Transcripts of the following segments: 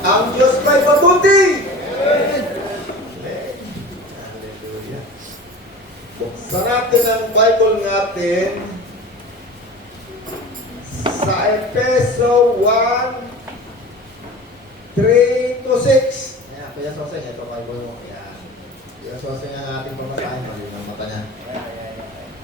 Ang Diyos ko'y mabuti. Buksan natin ang Bible natin sa Efeso 1:3 to 6. Ayan, Kuya Soseng, ito Bible mo. Ayan. Kuya Soseng ang ating pamasahin. Malinaw ang mata niya.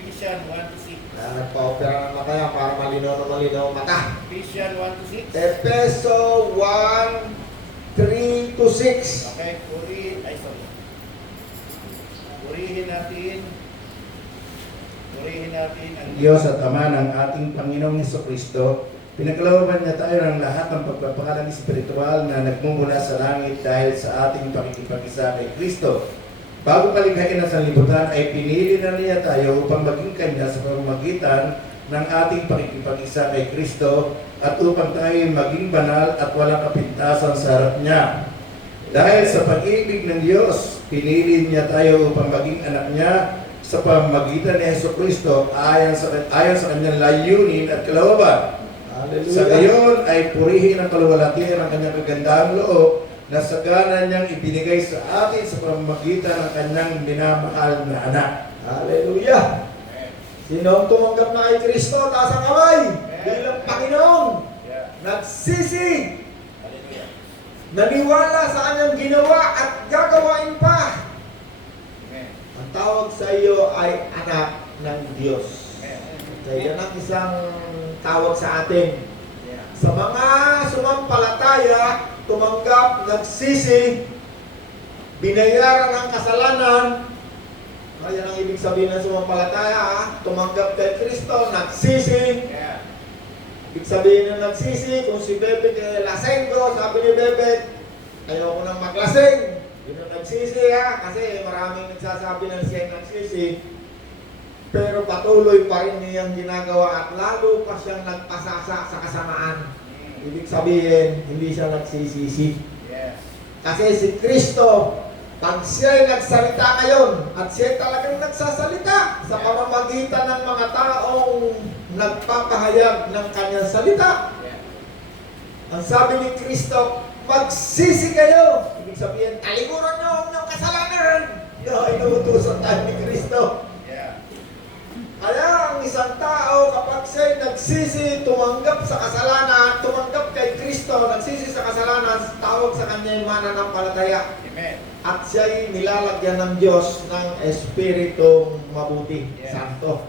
Ephesians 1 to 6. Ayan, nagpa-opera ng mata niya para malinaw ang mata. Ephesians 1 to 6. Efeso 1:3 to 6. Okay, purihin natin ang Diyos at Ama ng ating Panginoong Hesukristo, pinaglalaban niya tayo ng lahat ng pagpapakalang espiritual na nagmumula sa langit dahil sa ating pakikipag-isa kay Kristo. Bago palighain ang sanlibutan ay pinili na niya tayo upang maging Kanya sa pamamagitan ng ating pakikipag-isa kay Kristo at upang tayo maging banal at walang kapintasan sa harap niya. Dahil sa pag-ibig ng Diyos, pinili niya tayo upang maging anak niya sa pamamagitan ni Hesukristo ayon sa kanyang layunin at kalooban. Hallelujah. Sa gayon ay purihin ang kaluwalhatian ng kanyang kagandahang loob na sagana niyang ibinigay sa atin sa pamamagitan ng kanyang minamahal na anak. Hallelujah. Sino ang tumanggap na kay Kristo? Taas ang kamay bilang Panginoon. Nagsisi. Naniwala sa kanyang ginawa at gagawain pa. Ang tawag sa iyo ay anak ng Diyos. Kaya yan ang isang tawag sa atin. Sa mga sumampalataya, tumanggap, nagsisi, binayaran ang kasalanan. Yan ang ibig sabihin ng sumampalataya. Tumanggap kay Kristo, nagsisi. Ibig sabihin ng nagsisi, kung si Bebet lasenggo, sabi ni Bebet, ayoko nang maglaseng. Yun ang nagsisi kasi maraming nagsasabi na siya nagsisi. Pero patuloy pa rin niyang ginagawa at lalo pa siyang nagpasasa sa kasamaan. Ibig sabihin, hindi siya nagsisisi. Kasi si Kristo, pag siya'y nagsalita ngayon, at siya'y talagang nagsasalita sa pamamagitan ng mga taong nagpapahayag ng kanyang salita. Ang sabi ni Kristo, magsisi kayo. Ibig sabihin, talikuran nyo ang inyong kasalanan. Inuutusan tayo ni Kristo. Kaya ang isang tao, kapag siya'y nagsisi, tumanggap sa kasalanan, tumanggap kay Kristo, nagsisi sa kasalanan, tawag sa kanya yung mananampalataya. Amen. At siya'y nilalagyan ng Diyos ng Espiritong mabuti, Santo.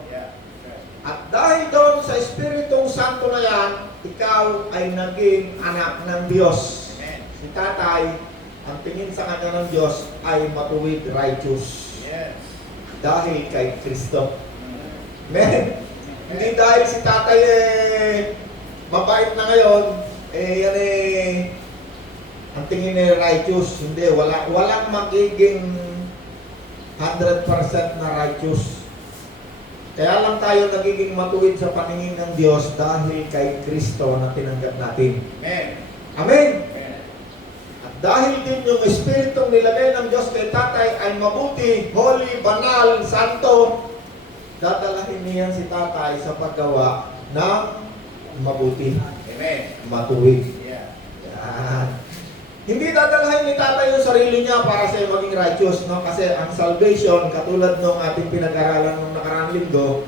At dahil doon sa Espiritong Santo na yan, ikaw ay naging anak ng Diyos. Si tatay, ang tingin sa kanya ng Diyos ay matuwid, righteous. Dahil kay Kristo. Amen. Hindi dahil si tatay mabait na ngayon, ang tingin righteous. Hindi, walang magiging 100% na righteous. Kaya lang tayo nagiging matuwid sa paningin ng Diyos dahil kay Kristo na tinanggap natin. Amen. Amen. At dahil din yung Espiritong nilagay ng Diyos kay tatay ay mabuti, holy, banal, santo, dadalahin niya si tatay sa paggawa ng mabuti. Amen. Matuwid. Yeah. Yan. Hindi dadalahin ni tatay yung sarili niya para siya maging righteous, no? Kasi ang salvation, katulad ng ating pinag-aralan ng nakaraang linggo,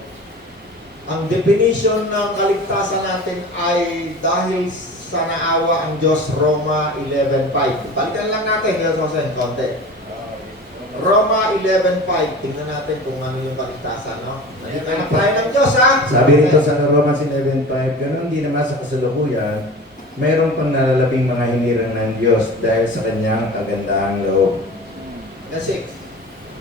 ang definition ng kaligtasan natin ay dahil sa naawa ang Diyos, Roma 11:5. Balikan lang natin, Diyos Jose, konti. Roma 11:5. Tingnan natin kung ano yung kaligtasan, no? Nandito tayo ng Diyos, ha? Sabi rito sa Romans 11:5, ganun din naman sa kasalukuyan, mayroon pang nalalabing mga hinirang ng Diyos dahil sa kanyang kagandahang loob. Kasi,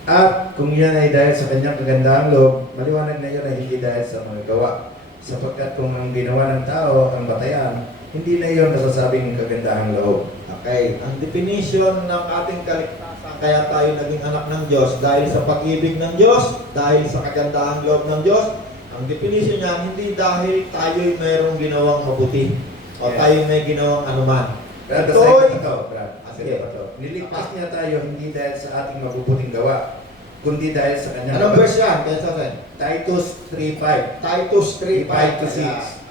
At kung yan ay dahil sa kanyang kagandahang loob, maliwanag na yun ay hindi dahil sa mga gawa. Sapagkat kung ang ginawa ng tao ang batayan, hindi na yun nasasabing kagandahang loob. okay, ang definition ng ating kaligtasan, kaya tayo naging anak ng Diyos dahil sa pag-ibig ng Diyos, dahil sa kagandahang loob ng Diyos. Ang definition niya, hindi dahil tayo'y mayroong ginawang mabuti o tayo'y may ginawang anuman. Brad, Ito'y sige, niligtas niya tayo hindi dahil sa ating mabubuting gawa, kundi dahil sa kanyang anong verse yan? Titus Titus 3:5. Titus 3:5 to 6.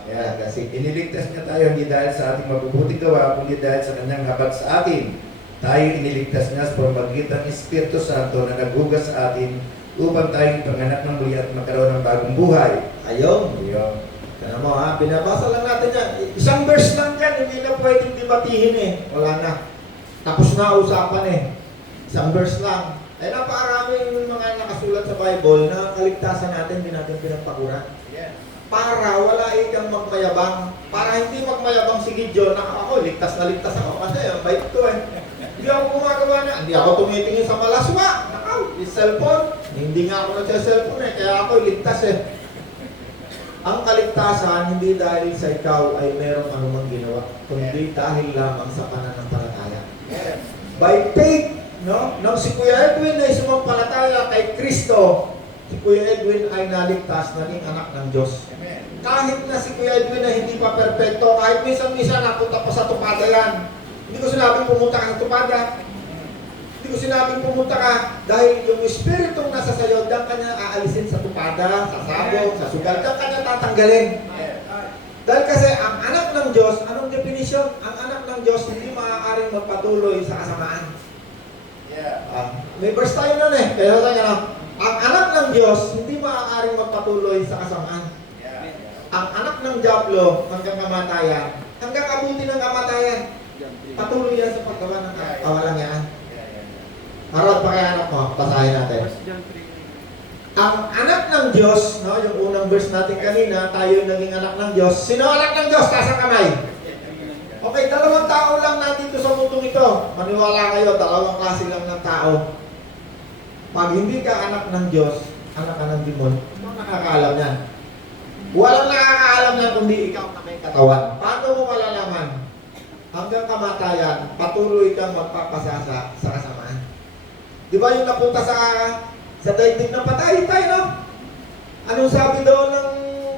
Yeah, kasi iniligtas niya tayo hindi dahil sa ating mabubuting gawa, kundi dahil sa kanyang habag sa atin. Tayo iniligtas niya sa pamamagitan ng Espiritu Santo na naghugas sa atin upang tayong panganak ng muli at magkaroon ng bagong buhay. Ayun. Ayun. Kaya mo ha, binabasa lang natin yan. Isang verse lang yan, hindi na pwedeng debatihin eh. Wala na. Tapos na usapan eh. Isang verse lang. Ay napakaraming mga nakasulat sa Bible na kaligtasan natin, hindi natin pinagpakuran. Yes. Para wala ikang magmayabang. Para hindi magmayabang si Gideon na ako, ligtas na ligtas ako. Kasi ang bait ko eh. Hindi ako gumagawa na. Hindi ako tumitingin sa malaswa. Nakaw, yung cellphone. Hindi nga ako nagsa-cellphone eh. Kaya ako ligtas eh. Ang kaligtasan, hindi dahil sa ikaw ay merong anumang ginawa, kundi dahil lamang sa pananampalataya. Yes. By faith, no? Nang si Kuya Edwin ay sumampalataya kay Kristo, si Kuya Edwin ay naligtas, naging anak ng Diyos. Amen. Kahit na si Kuya Edwin ay hindi pa perpekto, kahit minsan-minsan napunta pa sa tupada yan. Hindi ko sinabing pumunta ka sa tupada. Hindi ko sinabing pumunta ka dahil yung espiritong nasa sayo, diyan ka niya aalisin sa tupada, sa sabog, sa sugal, diyan ka niya tatanggalin. Yes. Dahil kasi ang anak ng Diyos, anong definition? Ang anak ng Diyos hindi maaaring magpatuloy sa kasamaan. Yeah. May verse tayo nun eh. Kaya tayo na, ang anak ng Diyos hindi maaaring magpatuloy sa kasamaan. Yeah. Ang anak ng Diablo hanggang kamatayan, hanggang abuti ng kamatayan, patuloy yan sa paggawa ng kawalang yan. Harap pa kaya anak mo, basahin natin. Ang anak ng Diyos, no, yung unang verse natin kanina, tayo yung naging anak ng Diyos. Sino anak ng Diyos? Taas ang kamay. Okay, dalawang tao lang nandito sa mundong ito. Maniwala kayo, dalawang klase lang ng tao. Pag hindi ka anak ng Diyos, anak ka ng demon, ano nakakaalam yan? Walang nakakaalam yan kundi ikaw na may katawan. Paano mo malalaman? Hanggang kamatayan, patuloy kang magpapasasa sa kasamaan. Di ba yung napunta sa daigdig ng patay, tayo, no? Anong sabi daw ng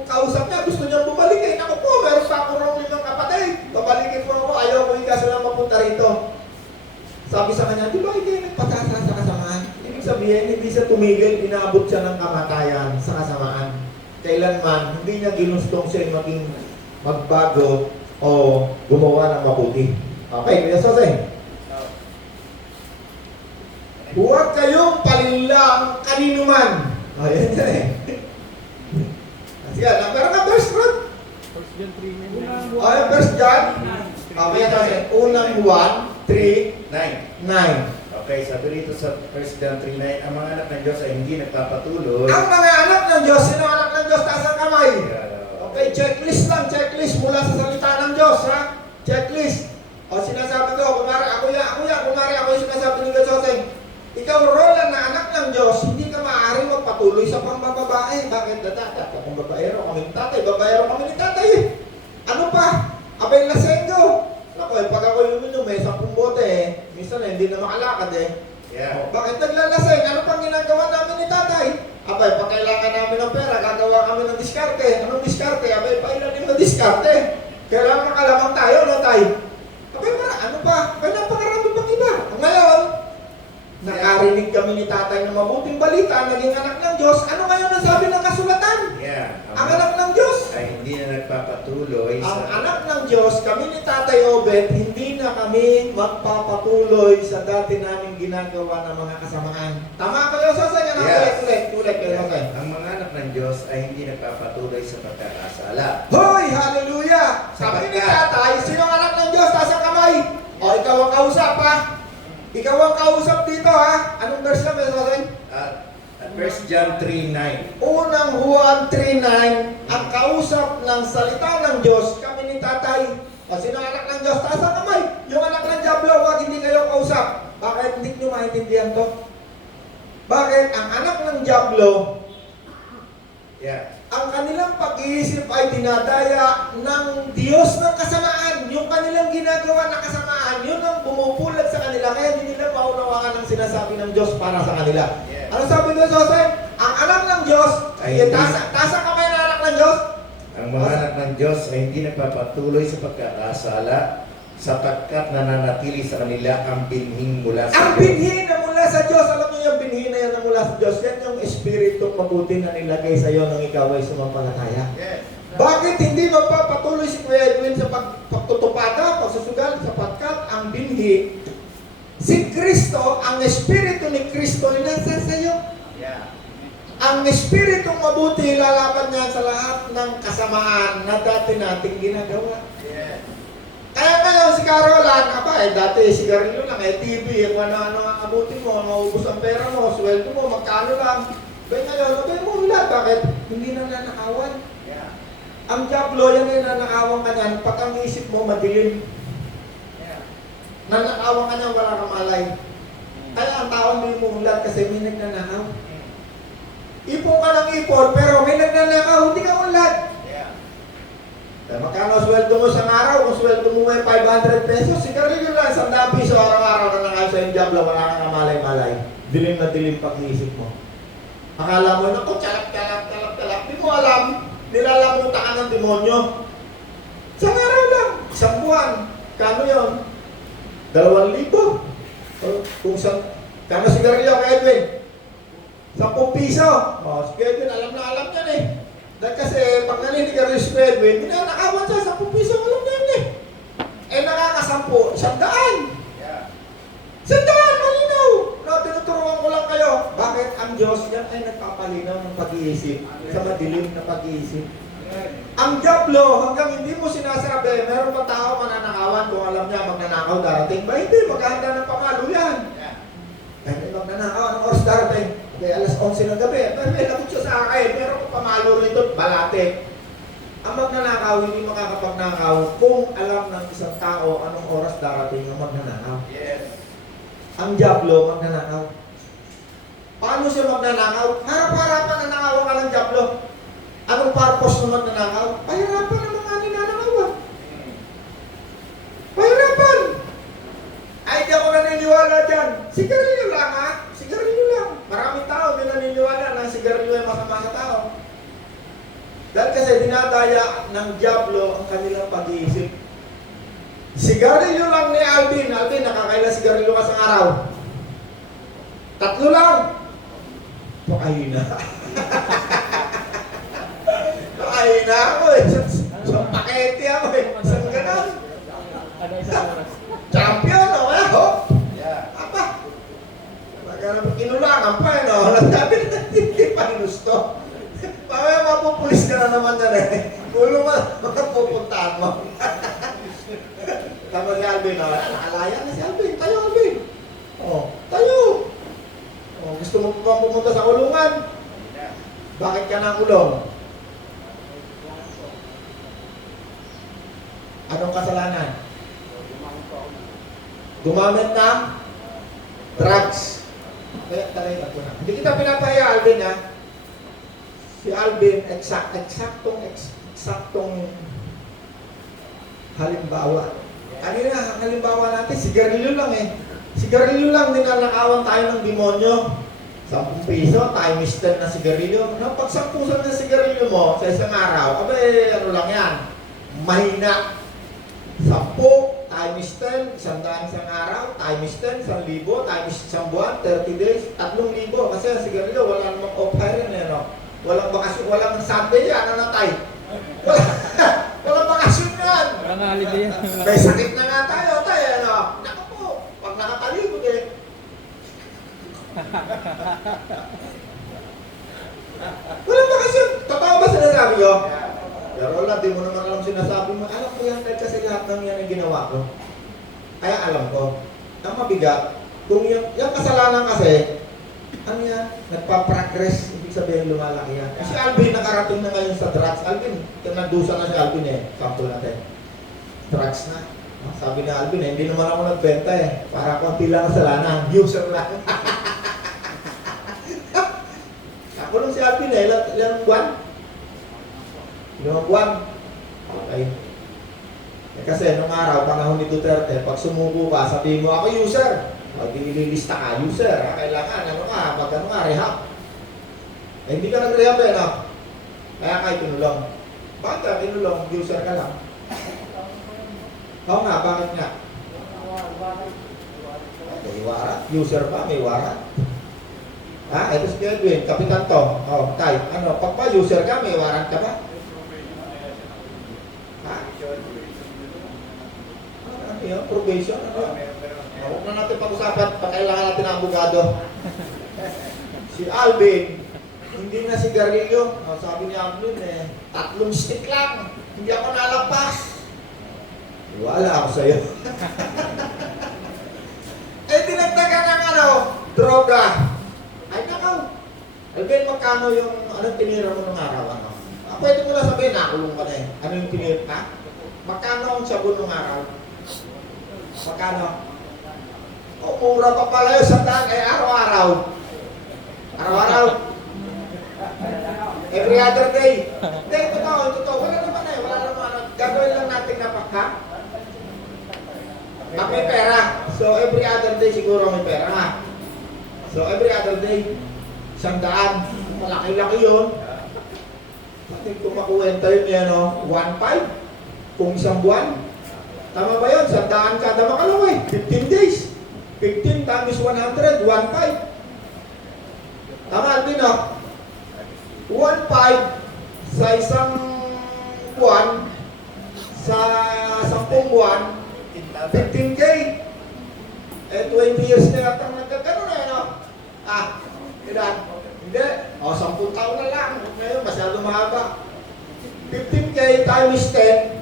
kausap niya? Gusto niya bumalik eh. Naku po, meron pa ako rong limang kapatid. Babalikin po ako, ayaw ko ikaso lang mapunta rito. Sabi sa kanya, di ba ikaw nagpasasa sa kasamaan? Ibig sabihin, hindi siya tumigil, inabot siya ng kamatayan sa kasamaan. Kailanman, hindi niya ginustong siya maging magbago o gumawa ng mabuti. Okay, Kuya Soseng. Huwag kayong palinlang kanino man. Ayan yan eh. Sige, meron ka verse, Rod? Ay, verse John. Okay, kasi unang 1, 3, 9. Okay, sabi rito sa 1 John 3:9, ang mga anak ng Diyos ay hindi nagpapatuloy. Ang mga anak ng Diyos, sino ang anak ng Diyos? Taas ang kamay. Okay, checklist lang, checklist mula sa salita ng Diyos, ha? Checklist. O sinasabi ko, kumari ako yung sinasabi ni Gatsoteng. Ikaw, Roland, na anak ng Diyos, hindi ka maaaring magpatuloy sa pangbababae. Bakit? Data, kung babaero kami ni tatay, babaero kami ni tatay eh. Ano pa? Abay, lasenggo. Ako eh, pag ako yung minum eh, 10 bote eh, minsan eh, hindi na makalakad eh. Yeah. Bakit naglalaseng? Ano pang ginagawa namin ni tatay? Abay, pag kailangan namin ng pera, gagawa kami ng diskarte. Anong diskarte? Abay, pailalim na diskarte. Kailangan makalamang tayo, no tay? Abay, ano pa? Abay, napakarami pang iba. Ngayon, nakarinig kami ni tatay ng mabuting balita, naging anak ng Diyos. Ano ngayon ang sabi ng kasulatan? Yeah. Ang anak ng Diyos. Ay hindi na nagpapatuloy Ang sa... anak ng Diyos, kami ni Tatay Obed, hindi na kami magpapatuloy sa dati namin ginagawa ng mga kasamaan. Tama kayo, Sosay? Ano? Yes. Ulit kayo, Sosay. Ang mga anak ng Diyos ay hindi nagpapatuloy sa pagkakasala. Hoy! Hallelujah! Sabi ni Tatay, sino ang anak ng Diyos? Taas ang kamay. O, ikaw ang kausap, ha? Ikaw ang kausap dito, ha? Anong verse na, Sosay? At 1 John 3:9. Unang Juan 3:9, ang kausap ng salita ng Diyos, kami ni Tatay. O, sino ang anak ng Diyos? Taas ang kamay. Yung anak ng Diablo, wag hindi kayo kausap. Bakit hindi nyo maintindihan to? Bakit? Ang anak ng Diablo, Yeah. ang kanilang pag-iisip ay dinadaya ng Diyos ng kasamaan. Yung kanilang ginagawa na kasamaan, yun ang bumubulag sa kanila. Kaya hindi nila maunawaan ang sinasabi ng Diyos para sa kanila. Yeah. Ano sabi ko, Joseph? Ang anak ng Diyos, Ay, taas ang kamay ng anak ng Diyos. Ang mga anak ng Diyos ay hindi nagpapatuloy sa pagkakasala sapagkat nananatili sa kanila ang binhing mula sa Ang Diyos. binhi na mula sa Diyos, alam niyo yung binhi na yan na mula sa Diyos, yan yung espiritu mabuti na nilagay sa iyo nang ikaw ay sumampalataya. Yes. Bakit hindi magpapatuloy si Kuya Edwin sa pagtutupada, pagsusugal, sapagkat ang binhi, si Kristo, ang Espiritu ni Kristo ay nasa sayo. Yeah. Ang Espiritong mabuti, lalaban niya sa lahat ng kasamaan na dati nating ginagawa. Yes. Kaya ngayon si Carolan, dati sigarilyo lang, TV, kung ano-ano ang abuti mo, maubos ang pera mo, sweldo mo, magkano lang. Kaya ngayon, mo wala, bakit? Hindi na nanakawan. Yeah. Ang diablo, yan ay nanakawan ka niyan, pag ang isip mo madilim. Yeah. Nanakawan ka niyan, wala kang malay. Kaya ang tao may umuulat kasi may nagnanakaw. Ipon ka ng ipon, pero may nagnanakaw, hindi ka ulat. Yeah. Magkano sweldo mo sa araw? Kung sweldo mo ay 500 pesos, sigarilyo lang, 100 piso araw-araw na nakaw sa yung diablo, wala kang malay-malay. Dilim na dilim pag-iisip mo. Akala mo, naku, talap. Di mo alam, nilalamutan ka ng demonyo. Sa araw lang, isang buwan. Kano yun? 2,000. Kung kano sigarilyo kay Edwin? 10 piso. Si Edwin, alam na alam yan eh. Dahil kasi pag naninigarilyo si Edwin, ninanakawan siya, 10 piso, alam na yun eh. Nakakasampu, 100. Yeah. 100, malinaw. Tinuturuan ko lang kayo. Bakit ang Diyos yan ay nagpapalinaw ng pag-iisip sa madilim na pag-iisip? Ang diablo, hanggang hindi mo sinasabi, meron pa tao mananakawan kung alam niya magnanakaw darating ba? Hindi, maghahanda ng pangalo yan. Yeah. Kahit magnanakaw, anong oras darating? Okay, alas 11 ng gabi. Pero may lagot siya sa akin, meron ko pamalo rito, balate. Ang magnanakaw, hindi makakapagnakaw kung alam ng isang tao anong oras darating ang magnanakaw. Yes. Ang diablo magnanakaw. Paano siya magnanakaw? Harap-harapan na nakawan ka ng diablo. Anong purpose ng magnanakaw? Pahirapan ang mga ninanakawan. Pahirapan! Ay, di ako naniniwala dyan. Sigarilyo lang ha? Sigarilyo lang. Maraming tao din naniniwala na sigarilyo ay masama sa tao. Dahil kasi dinadaya ng diablo ang kanilang pag-iisip. Sigarilyo lang ni Alvin. Alvin, nakakailan sigarilyo ka sa araw? 3 lang. Pakahina. Pakahina ako eh. Sa pakete ako eh. Saan ganon? Champion, o wala ho? Yeah. Apa? Kinulangan pa eh, no? Sabi na hindi pa gusto. Pamaya mapupulis ka na naman yan eh. Kulo makapupuntaan mo. Tama si Alvin, no? Nakalaya na si Alvin. Tayo, Alvin. Oh, tayo. Oh, gusto mo pa pumunta sa kulungan? Yeah. Bakit ka na kulong? Anong kasalanan? Gumamit ng drugs. Kaya talay ako na. Hindi kita pinapahiya, Alvin, ha? Si Alvin, eksaktong halimbawa. Kanina, ang halimbawa natin, sigarilyo lang eh. Sigarilyo lang, ninanakawan tayo ng demonyo. 10 piso, times 10 na sigarilyo. Pag 10 na sigarilyo mo sa isang araw, abay, ano lang yan, mahina. 10 times 10, 100 isang araw, times 10, 1,000, times isang buwan, 30 days, 3,000. Kasi ang sigarilyo, wala namang off-hire yan, no? Walang bakasyon, walang Sunday yan, ano na tayo? Walang bakasyon yan. Walang holiday yan. May sakit na nga tayo, ano? Naku po, pag nakatalikod eh. Walang bakasyon. Totoo ba sinasabi ko? Pero wala, di mo naman alam sinasabi mo. Alam ko yan kasi lahat ng yan ang ginawa ko. Kaya alam ko. Ang mabigat, kung yung kasalanan kasi, ano yan? Nagpa-progress. Ibig sabihin lumalaki yan. Si Alvin nakarating na ngayon sa drugs. Alvin, nadusa na si Alvin eh. Sample natin. Drugs na. Sabi ni Alvin eh, hindi naman ako nagbenta eh. Para konti lang kasalanan. User lang. Nakulong si Alvin eh. Ilang buwan? Ilang buwan? Okay. Kasi nung araw, panahon ni Duterte, pag sumuko ka, sabihin mo, ako user. Pag nililista ka, user. Kailangan, rehab. Eh, hindi ka nag-rehab eh, no? Kaya kayo tinulong. Bakit ka tinulong? User ka lang. Oo nga, bakit nga? May warat. User pa, may warat. Ito si Edwin, kapitan to. Tay, pag pa user ka, may warat ka ba? Ano yun? Probation? Ano? Huwag na natin pag-usapan, kailangan natin ng abogado. Si Alvin, hindi na sigarilyo. Sabi ni Alvin, 3 stick lang. Hindi ako nalagpas. Wala ako sa'yo. Dinagdagan ng droga. Ay, nakaw. Alvin, magkano yung, anong tinira mo ng araw? Pwede mo na sabihin, nakulong ka na eh. Ano yung tinira ka? Magkano ang sabon ng araw? Magkano? Mura pa pala yun sa daan, araw-araw. Araw-araw. Every other day. Hindi, totoo. Wala naman wala naman. Gagawin lang natin na pagka. Pag may pera. So, every other day siguro may pera nga. So, every other day, 100. Malaki-laki yun. Pati kung makuwenta yun yan, 1.5. Kung isang buwan. Tama ba yun? 100 kada makalaw 15 days. 15 times 100, 1.5. Tama, Alvin, 1.5 sa isang buwan, sa 10 buwan, 15K. 20 years na yata nagkagano na yun, ilan? Hindi. 10 taon na lang. Ngayon, masyado mahaba. 15K times 10,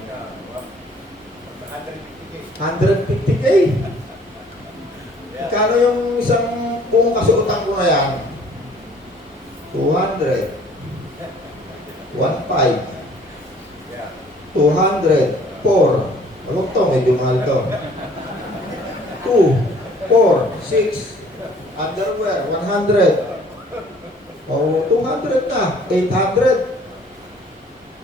150K. Kano yung isang buong kasuotan ko na yan? 200. 1.5. 200. 4. Ano to? Medyo mahal to. 2, 4, 6. Underwear, 100. 200 na. 800.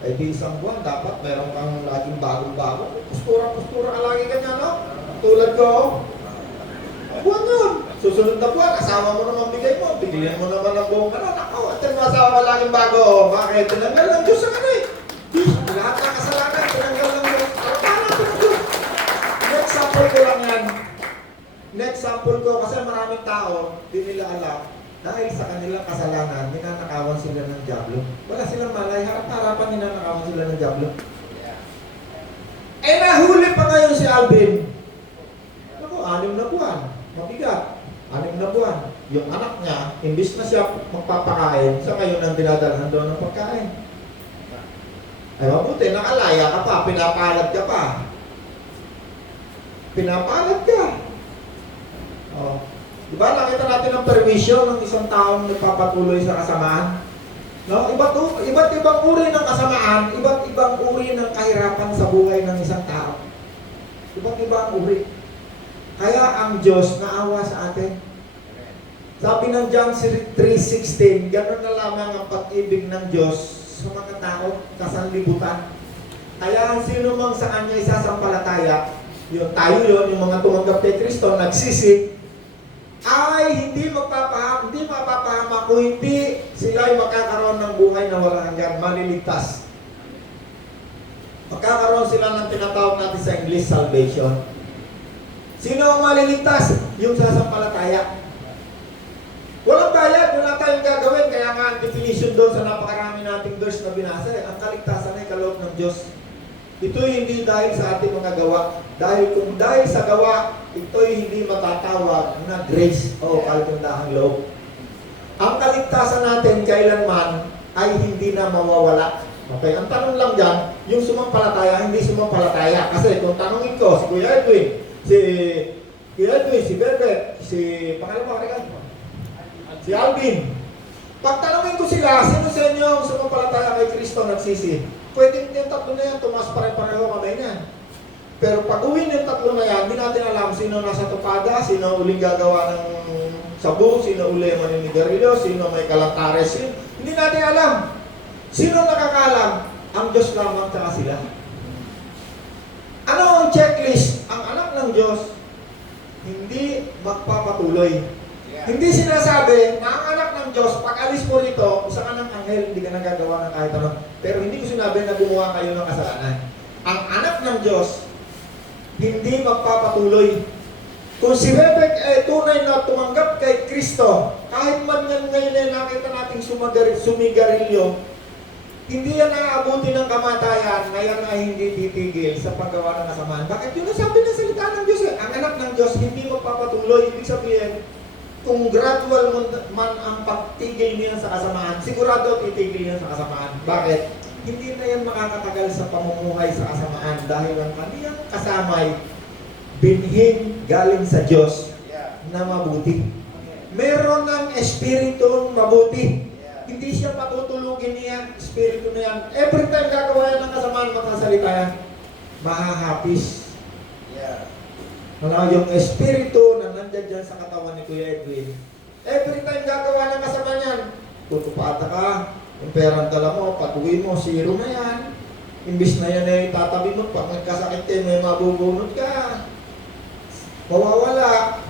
Ay di isang buwan, dapat meron kang laging bagong-bago. Postura ka lagi ganyan, no? Tulad ko. Buwan yun. Susunod na buwan, asawa mo naman bigay mo. Bigyan mo naman ng buong Nako, at yung asawa mo laging bago. Bakit? Tinanggal ng Diyos sa kanay. Lahat ng kasalanan, tinanggal ng Diyos. Para natin ng Diyos. Next sample ko lang yan. Next sample ko, kasi maraming tao, di nila alam, dahil sa kanilang kasalanan, ninanakawan sila ng dyablo. Wala silang malay, harap-harapan ninanakawan sila ng dyablo. Nahuli pa ngayon si Alvin. Naku, 6 na buwan. Mabigat. 6 na buwan. Yung anak niya, imbis na siya magpapakain, sa ngayon ang dinadalhan doon ng pagkain. Ay mabuti, nakalaya ka pa, pinapalad ka pa. Pinapalad ka. Diba, nakita natin ang perwisyo ng isang taong nagpapatuloy sa kasamaan? No? Iba't ibang uri ng kasamaan, iba't ibang uri ng kahirapan sa buhay ng isang tao. Iba't ibang uri. Kaya ang Diyos naawa sa atin. Sabi ng John 3:16, gano'n na lamang ang pag-ibig ng Diyos sa mga tao, kasanlibutan. Kaya ang sino mang sa Kanya isasampalataya, yung tayo yun, yung mga tumanggap kay Kristo, nagsisi, ay hindi mapapahama kung hindi sila ay makakaroon ng buhay na walang hanggan, maliligtas. Magkakaroon sila ng tinatawag natin sa English, salvation. Sino ang maliligtas? Yung sasampalataya. Walang bayad, wala tayong gagawin. Kaya nga ang definition doon sa napakarami nating verse na binasa, ang kaligtasan ay kaloob ng Diyos. Ito'y hindi dahil sa ating mga gawa. Kung dahil sa gawa, ito'y hindi matatawag na grace o kalagandahang loob. Ang kaligtasan natin kailanman ay hindi na mawawala. Okay, ang tanong lang dyan, yung sumampalataya, hindi sumampalataya. Kasi kung tanongin ko, si Kuya Edwin, si Berbet, si Alvin, pag tanongin ko sila, sino sa inyo ang sumampalataya kay Kristo nagsisi? Pwede yung tatlo na yan, tumas pare-pareho kamay niyan. Pero pag uwi yung tatlo na yan, hindi natin alam sino nasa tupada, sino uling gagawa ng sabu, sino uli maninigarilyo, sino may kalantares, hindi natin alam. Sino nakakaalam? Ang Diyos lamang tsaka sila. Ano ang checklist? Ang anak ng Diyos, hindi magpapatuloy. Hindi sinasabi na ang anak ng Diyos, pag alis mo rito, isa ka ng anghel, hindi ka nagagawa ng kahit ano. Pero hindi ko sinabi na gumawa kayo ng kasalanan. Ang anak ng Diyos, hindi magpapatuloy. Kung si Rebek ay tunay na tumanggap kay Kristo, kahit man yan ngayon ay nakita nating sumigarilyo, Hindi yan naaabuti ng kamatayan na yan ay hindi titigil sa paggawa ng kasamaan. Bakit? Yun ang sabi ng salita ng Diyos eh. Ang anak ng Diyos hindi magpapatuloy. Ibig sabihin, kung gradual man ang pagtigil niya sa kasamaan, sigurado titigil niya sa kasamaan. Bakit? Hindi na yan makakatagal sa pamumuhay sa kasamaan dahil ang kaniyang kasamay binhin galing sa Diyos Yeah. na mabuti. Meron ng espiritong mabuti. Yeah. Hindi siya patutulugin niya, espiritu na yan. Every time gagawa yan ng kasamaan, magsasalita yan, mahahapis. Yeah. Wala yung espiritu na nandyan dyan sa katawan ni Kuya Edwin. Every time gagawa ng kasamaan yan, tutupata ka, yung perang dala mo, patuloy mo, zero na yan. Imbis na yan ay tatabi mo, pag nagkasakit din, may mabubunot ka. Mawawala.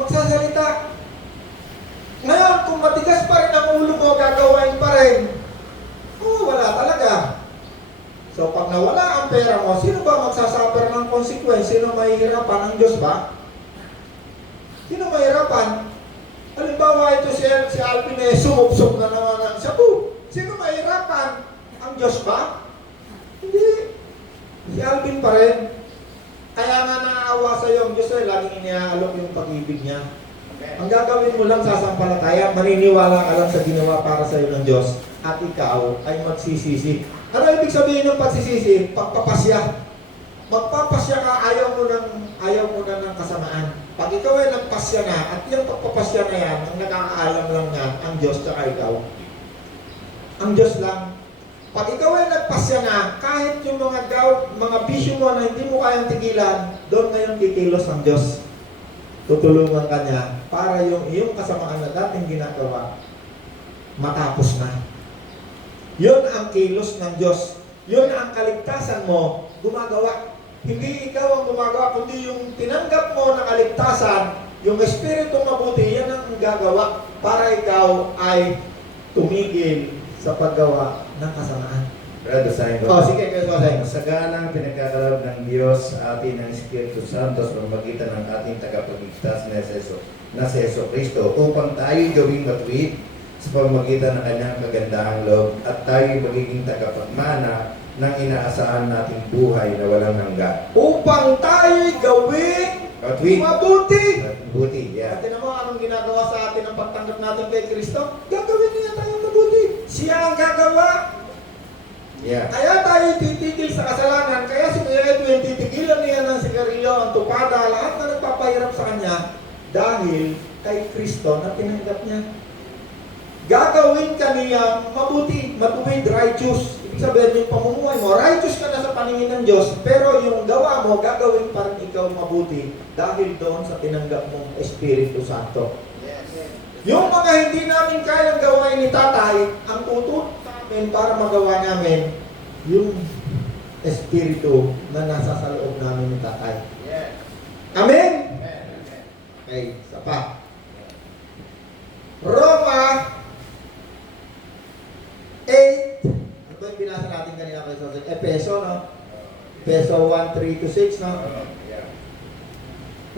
Magsasalita. Ngayon, kung matigas pa rin ang ulo mo, gagawain pa rin. Wala talaga. So, pag nawala ang pera mo, sino ba magsasuffer ng consequence? Sino mahihirapan? Ang Diyos ba? Sino mahihirapan? Halimbawa, ito si Alvin eh, sumupsok na naman ang sabu. Sino mahihirapan? Ang Diyos ba? Hindi. Si Alvin pa rin. Kaya nga naawa sa iyo ang Diyos ay laging iniaalok yung pag-ibig niya. Ang gagawin mo lang sasampalataya, maniniwala ka lang sa ginawa para sa iyo ng Diyos at ikaw ay magsisisi. Ano ibig sabihin ng pagsisisi? Pagpapasya. Magpapasya ka, ayaw mo na ng kasamaan. Pag ikaw ay nagpasya na at yung pagpapasya na yan, ang nakakaalam lang yan, ang Diyos at ikaw. Ang Diyos lang. Pag ikaw ay nagpasya na, kahit yung mga bisyo mo na hindi mo kayang tigilan, doon ngayon kikilos ang Diyos. Tutulungan ka niya para yung iyong kasamaan na dating ginagawa, matapos na. Yun ang kilos ng Diyos. Yun ang kaligtasan mo, gumagawa. Hindi ikaw ang gumagawa, kundi yung tinanggap mo na kaligtasan, yung Espiritu mabuti, yan ang gagawa para ikaw ay tumigil sa paggawa ng kasamaan. Brother Simon. Sige, kayo Sa ganang pinagkakalab ng Diyos sa atin ng Espiritu Santo sa pamamagitan ng ating tagapagligtas na si Yeso Cristo upang tayo gawing matuwid sa pamamagitan ng kanyang kagandahang loob at tayo magiging tagapagmana ng inaasahan nating buhay na walang hanggan. Upang tayo'y gawing Matuwid. mabuti. Mabuti, yeah. At mo anong ginagawa sa atin ang pagtanggap natin kay Kristo? Gagawin niya tayo mabuti. Siya ang gagawa. Yeah. Kaya tayo titigil sa kasalanan. Kaya si Kuya Edwin, titigilan niya ng sigarilyo, ang tupada, lahat na nagpapahirap sa kanya dahil kay Kristo na tinanggap niya. Gagawin ka niya mabuti, matuwid, righteous. Ibig sabihin yung pamumuhay mo, righteous ka na sa paningin ng Diyos, pero yung gawa mo, gagawin pa rin ikaw mabuti dahil doon sa tinanggap mong Espiritu Santo. Yes. Yung mga hindi namin kayang gawain ni Tatay, ang tutulong namin para magawa namin yung Espiritu na nasa sa loob namin ni Tatay. Yes. Amen? Amen. Okay, isa pa. Roma 8. Ano ba yung binasa natin kanina kay Jose? Efeso, no? Efeso 1:3-6, no? Yeah.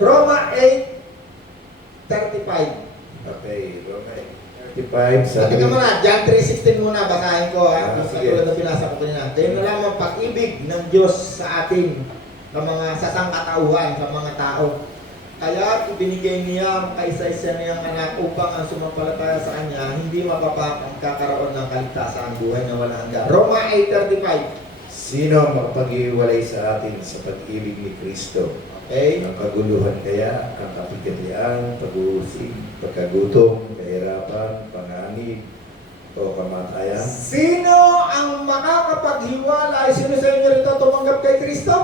Roma 8:35. Okay, Roma 35, Sabi ka muna, John 3:16 muna, basahin ko ha. Sa Sige. tulad na binasa ko kanina. Ganyan na lamang pag-ibig ng Diyos sa atin, ng mga sasangkatauhan, sa mga tao. Kaya ibinigay niya ang kaisa-isa niyang anak upang ang sumampalataya sa kanya, hindi magkakaroon ng kaligtasan, buhay na walang hanggan. Roma 8:35. sino makapag-iwalay sa atin sa pag-ibig ni Kristo? Okay? Ang kaguluhan kaya, ang kapigatian, pag-uusig, pagkagutom, kahirapan, panganib, o kamatayan? Sino ang makakapaghiwalay? Sino sa inyo rito tumanggap kay Kristo?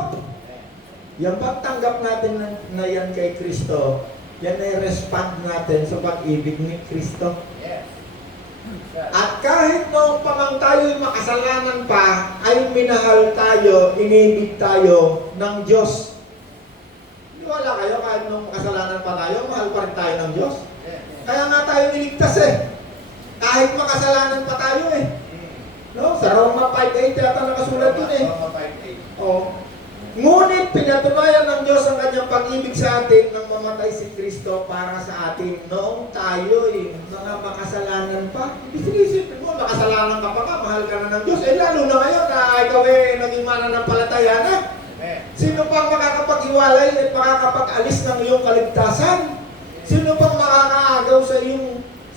Yung pagtanggap natin na yan kay Kristo, yan ay respond natin sa pag-ibig ni Kristo. Yes. At kahit noong pamang tayo'y makasalanan pa, ay minahal tayo, inibig tayo ng Diyos. Wala kayo, kahit noong makasalanan pa tayo, mahal pa rin tayo ng Diyos. Kaya nga tayo niligtas eh. Kahit makasalanan pa tayo eh. No? Sa Roma 5:8 yata nakasulat dun eh. Roma 5:8. Oh. Ngunit pinatunayan ng Diyos ang kanyang pag-ibig sa atin nang mamatay si Kristo para sa atin noong tayo'y mga makasalanan pa. Isipin mo, makasalanan ka pa nga, mahal ka na ng Diyos. Eh lalo na ngayon na ikaw naging mananampalataya na. Amen. Sino pang makakapag-iwalay at makakapag-alis ng iyong kaligtasan? Sino pang makakaagaw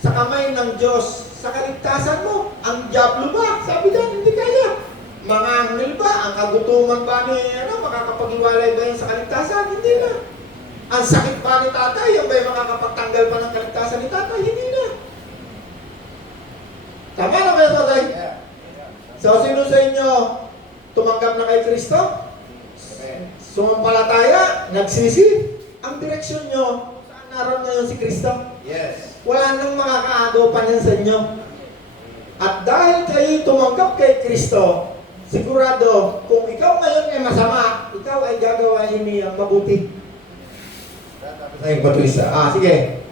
sa kamay ng Diyos sa kaligtasan mo? Ang diablo ba? Sabi dyan, hindi kaya. Mga anghel ba? Ang kagutuman ba ni makakapag-iwalay ba yun sa kaligtasan? Hindi na. Ang sakit ba ni tatay? Yung ba yung makakapagtanggal pa ng kaligtasan ni tatay? Hindi na. Tama na ba yun, tatay? Yeah. So, sino sa inyo tumanggap na kay Kristo? Amen. Sumampalataya, nagsisi. Ang direksyon nyo, saan naroon ngayon si Kristo? Yes. Wala nang makakaagaw pa niyan sa inyo. At dahil kayo tumanggap kay Kristo, sigurado, kung ikaw ngayon ay masama, ikaw ay gagawain niyang mabuti. Ay, bato isa. Sige.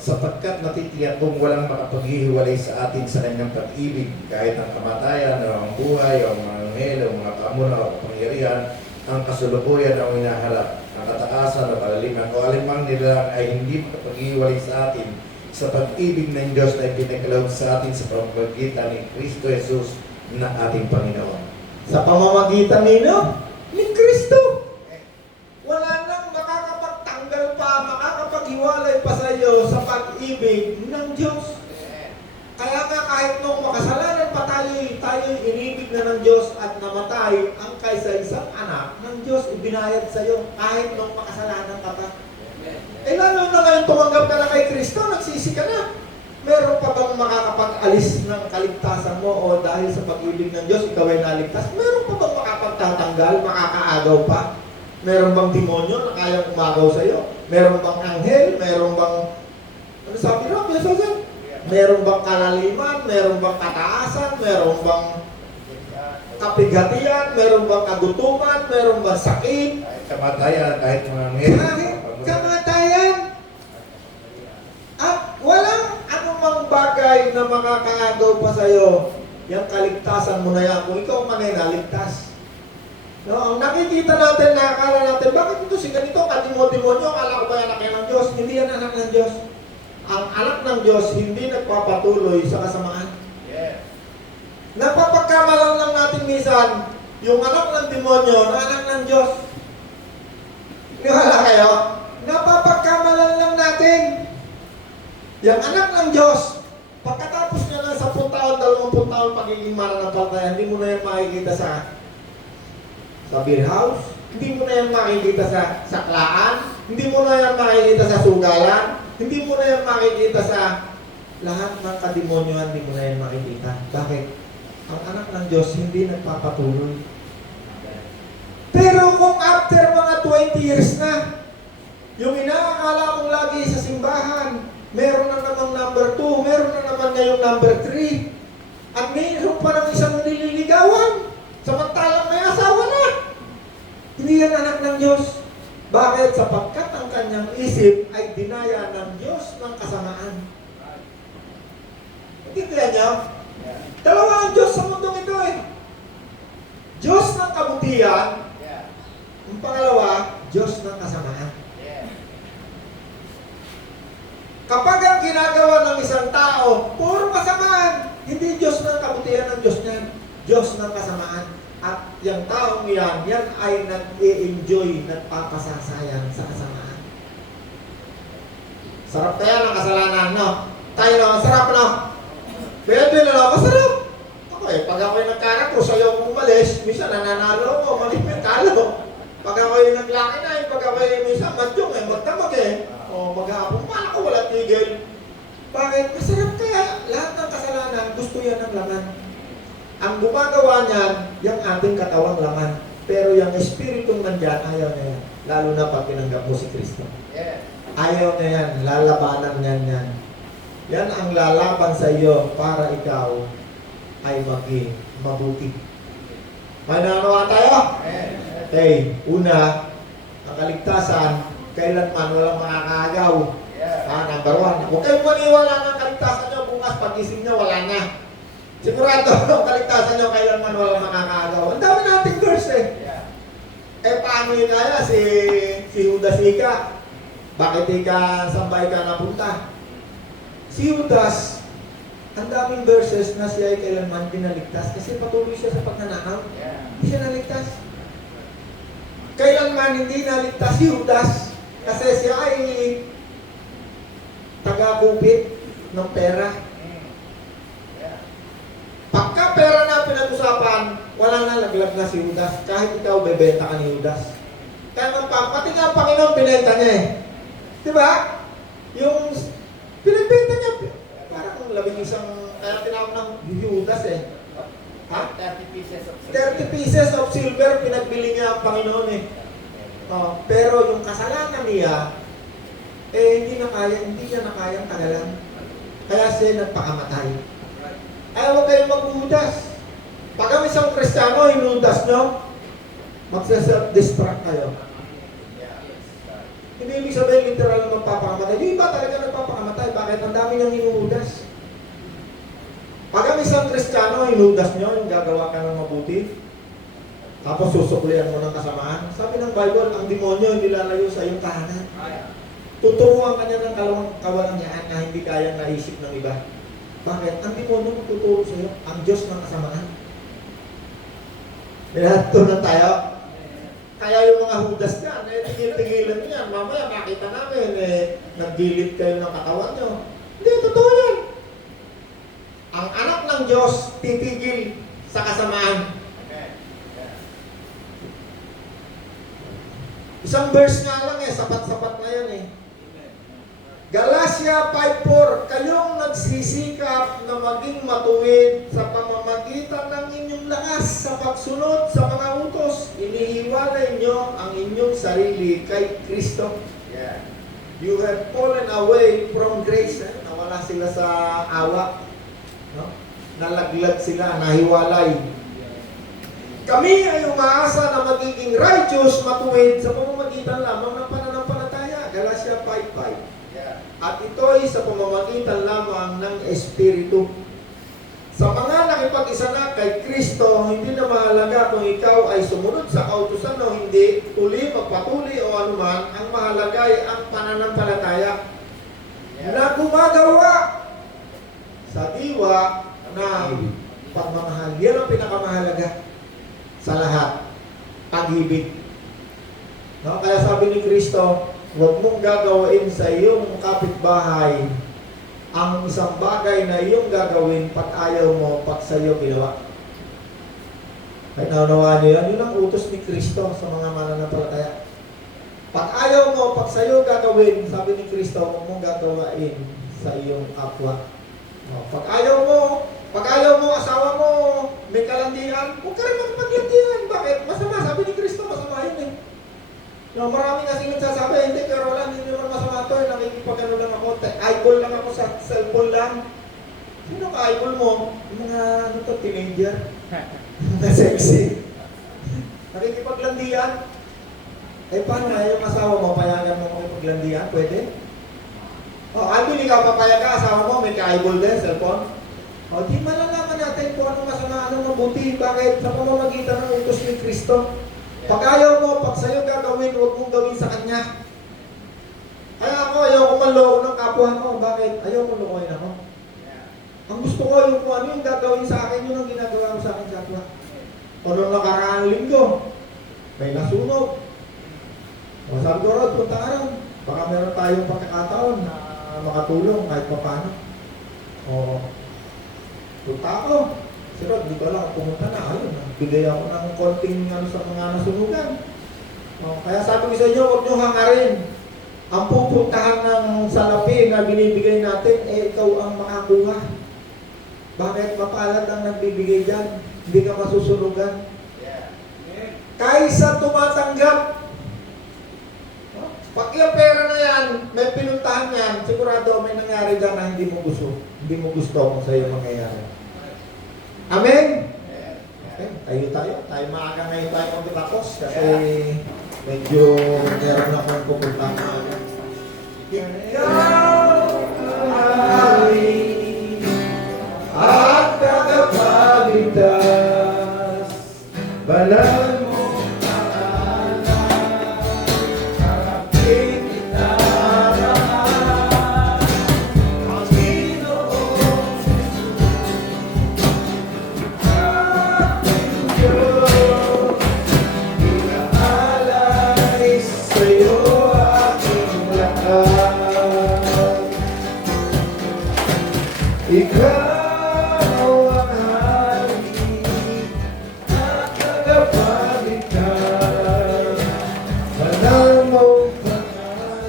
Sapagkat natitiyak kung walang makapaghihiwalay sa atin sa kanyang pag-ibig, kahit ang kamatayan, o ang buhay, o ang mga anghel, o mga kamuna, o kapangyarihan, ang kasulukuyan o hinaharap, ang kataasan o kalaliman, o alimang nila ay hindi makapaghihiwalay sa atin sa pag-ibig ng Diyos na ipinagkaloob sa atin sa pamamagitan ni Kristo Jesus na ating Panginoon. Sa pamamagitan ni Kristo. Wala nang makakapagtanggal pa, makakapaghiwalay pa sa iyo sa pag-ibig ng Diyos. Kaya nga kahit nung makasalanan pa tayo inibig na ng Diyos at namatay ang kaysa-isang anak ng Diyos ibinayad sa iyo kahit nung makasalanan ka pa. Eh lalo na ngayon tumanggap ka na kay Kristo, nagsisi ka na. Meron pa bang makakapag-alis ng kaligtasan mo o dahil sa pag-ibig ng Diyos, ikaw ay naligtas? Meron pa bang makapagtatanggal, makakaagaw pa? Meron bang demonyo na kayang umagaw sa iyo? Meron bang anghel? Meron bang, ano sabi rin? Meron bang kalaliman? Meron bang kataasan? Meron bang kapigatian? Meron bang kagutuman? Meron bang sakit? Kahit kamatayan, kahit mga anghel. Kahit kamatayan. At walang anumang bagay na makakaagaw pa sa iyo. Yung kaligtasan mo na yan. Kung ikaw man ay naligtas. No, ang nakikita natin, nakakala natin, bakit ito si ganito, kadimo-demonyo, akala ko ba yan anak ng Diyos? Hindi yan anak ng Diyos. Ang anak ng Diyos hindi nagpapatuloy sa kasamaan. Yes. Napapagkamalan lang natin minsan, yung anak ng demonyo na anak ng Diyos. Niwala kayo? Napapagkamalan lang natin. Yung anak ng Diyos, pagkatapos niya ng 10 taon, 20 taon pagiging mananampalataya, hindi mo na yan makikita sa beer house, hindi mo na yan makikita sa saklaan, hindi mo na yan makikita sa sugalan, hindi mo na yan makikita sa lahat ng kademonyohan, hindi mo na yan makikita. Bakit? Ang anak ng Diyos hindi nagpapatuloy. Pero kung after mga 20 years na, yung inaakala mong lagi sa simbahan, meron na namang number 2, meron na naman ngayong number 3, at mayroon pa ng isang nililigawan, samantalang may asawa na. Hindi yan anak ng Diyos. Bakit? Sapagkat ang kanyang isip ay dinaya ng Diyos ng kasamaan. Intindihan niyo? Dalawa ang Diyos sa mundong ito eh. Diyos ng kabutihan, Yeah. ang pangalawa, Diyos ng kasamaan. Yeah. Kapag ang ginagawa ng isang tao, puro kasamaan, hindi Diyos ng kabutihan ng Diyos niyan, Diyos ng kasamaan. At yung taong yan ay nag-i-enjoy, nagpapasasayang sa kasamaan. Sarap kaya ng kasalanan, no? Tayo lang, sarap, no? Pwede na lang, masarap. Okay, pag ako'y nagkarat ko, sayo kong umalis, minsan nananalo ko, malis may talo. Pag ako'y naglaki na, pag ako'y minsan madyong, magdamag o maghapon, paano ko wala tigil? Bakit? Masarap kaya. Lahat ng kasalanan, gusto yan ng laman. Ang gumagawa niyan, yung ating katawang laman. Pero yung espiritong nandyan, ayaw na yan. Lalo na pag tinanggap mo si Kristo. Yeah. Ayaw na yan. Lalabanan niyan yan. Yan ang lalaban sa iyo para ikaw ay maging mabuti. May nanawa tayo? Amen. Okay, una, ang kaligtasan, kailanman walang makakaagaw. Yeah. Number 1. Huwag kayong maniwala ng kaligtasan nyo, bukas pag-ising nyo, wala na. Sigurado, ang kaligtasan nyo, kailanman walang makakaagaw. Ang dami nating verse eh. Yeah. Paano yun kaya si Judas Ika? Bakit sambay ka napunta? Si Judas, ang daming verses na siya ay kailanman pinaligtas kasi patuloy siya sa pagnanakaw. Hindi siya naligtas. Kailanman hindi naligtas si Judas kasi siya ay taga-kupit ng pera. Pagka pera na pinag-usapan, walang nalaglag na si Judas. Kahit ikaw, bebenta ka ni Judas. Kaya pati nga ang Panginoon, binenta niya eh. Diba? Yung pinagbenta niya, parang kaya tinawag ng Judas eh. Ha? 30 pieces of silver. 30 pieces of silver, pinagbili niya ang Panginoon eh. Pero yung kasalanan niya, hindi niya na kayang tagalan. Kaya siya nagpakamatay. Kaya huwag kayong mag-Judas. Pag ang isang Kristiyano, hinudas nyo, magsa-self-destruct kayo. Hindi ibig sabihin literal na magpapakamatay. Yung iba talaga nagpapakamatay. Bakit? Ang dami niyang hinudas. Pag ang isang Kristiyano, hinudas nyo, yung gagawa ka ng mabuti, tapos susuklian mo ng kasamaan. Sabi ng Bible, ang demonyo hindi lalayo sa iyong tahanan. Tuturuan ka niya ng kawalangyaan na hindi kayang naisip ng iba. Bakit? Ang demonyo magtuturo sa iyo, ang Diyos ng kasamaan. Lahat na tayo. Kaya yung mga hudas dyan, tigil-tigilan nyo yan. Mamaya makita namin, nagdilit kayo ng katawan nyo. Hindi, totoo yan. Ang anak ng Diyos, titigil sa kasamaan. Isang verse nga lang sapat-sapat na yan eh. Galatia 5:4, kayong nagsisikap na maging matuwid sa pamamagitan ng inyong lakas sa pagsunod sa mga utos. Inihiwalay nyo ang inyong sarili kay Kristo. You have fallen away from grace. Nawala sila sa awa. No? Nalaglag sila, nahiwalay. Kami ay umaasa na magiging righteous, matuwid sa pamamagitan lamang ng pananampalataya. Galatia 5:5. At ito ay sa pamamagitan lamang ng Espiritu. Sa mga nakipag-isa na kay Kristo, hindi na mahalaga kung ikaw ay sumunod sa kautusan o hindi, magpatuloy o anuman, ang mahalaga ay ang pananampalataya na gumagawa sa diwa ng pagmamahal. Yan ang pinakamahalaga sa lahat. Pag-ibig. No? Kaya sabi ni Kristo, huwag mong gagawin sa iyong kapitbahay ang isang bagay na iyong gagawin pag ayaw mo, pag sa iyo ginawa. Kahit naunawaan niyo yan, yun ang utos ni Kristo sa mga mananampalataya. Pag ayaw mo, pag sa iyo gagawin, sabi ni Kristo, huwag mong gagawain sa iyong kapwa. Pag ayaw mo, asawa mo, may kalandian, huwag ka rin makipaglandian. Bakit? Masama, sabi ni Kristo, masama yun eh. No, marami kasi nagsasabi, hindi, pero wala, hindi naman masama ito, nakikipag-ano lang ako, eyeball lang ako sa cellphone lang. Sino ka eyeball mo? Yung mga, teenager. Mga sexy. Nakikipaglandian. Paano na yung asawa mo, payagan mo makipaglandian? Pwede? Alvin, ikaw papayag ka, asawa mo, may ka-eyeball din, cellphone. Di malalaman natin kung anong masama, anong mabuti. Bakit? Sa pamamagitan ng utos ni Kristo. Pag ayaw mo, pag sa'yo gagawin, huwag mong gawin sa Kanya. Kaya ako, ayaw ko manloko ng kapwa ko. Bakit? Ayaw ko lukoyin ako. Ang gusto ko, yung kung ano yung gagawin sa akin, yun ang ginagawa ko sa akin kapwa. O nung nakaraang linggo, may nasunog. O sabi ko, Rod, punta ka rin. Baka meron tayong pagkakataon na makatulong kahit pa paano. O, punta ako. Si Rod, di ko lang pumunta na. Ayun, bigay ako ng konting sa mga nasunugan. Kaya sabi ko sa inyo, huwag nyo hangarin. Ang pupuntahan ng salapi na binibigay natin, ikaw ang makakuha. Bakit? Mapalad ang nagbibigay dyan. Hindi ka masusunugan. Kaysa tumatanggap. Pag yung pera na yan, may pinuntahan yan, sigurado may nangyari dyan na hindi mo gusto. Hindi mo gusto kung sa'yo mangyayari. Amen? Okay, tayo. Tayo maaga ngayon tayo magtatapos kasi medyo meron akong pupuntahan na. Ikaw ay at tagapagligtas, banal mo ang Ikaw ang hari at tagapagligtas. Banal mong pangalan,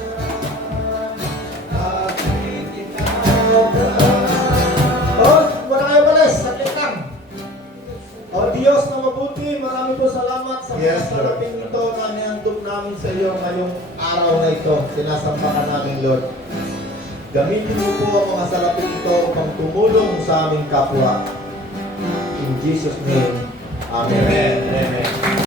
aking inaabangan. O, wala kayo malis, saglit lang. O Diyos na mabuti, marami po salamat sa mga Yes, Lord. salaping ito na nihandog namin sa iyo ngayong araw na ito. Sinasampakan namin, Lord. Gamitin mo po ang mga salaping ito upang tumulong sa aming kapwa. In Jesus' name, Amen. Amen. Amen.